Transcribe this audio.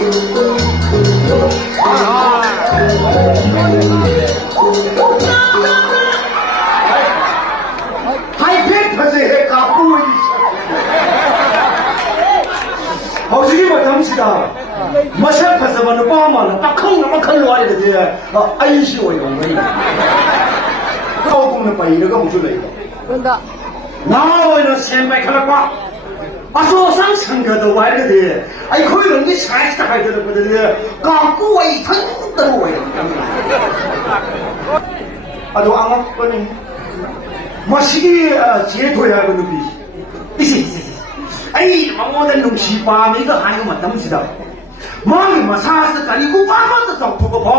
还别他这个不一好几个东西的，没想可是我的爸妈了，把坑那么坑落来的这啊，哎呦我哟喂，高工的背那个不出来的，真的。那我呢先摆开了挂，把手上撑个都歪了的，哎，可以让你踩起来的不得的，刚过我一疼的我呀，啊都安了，我呢，我是个街头呀，我都比，行。哎，我的东西把每个还有么东西的，妈的嘛，啥子干你给我爸妈的找不个跑。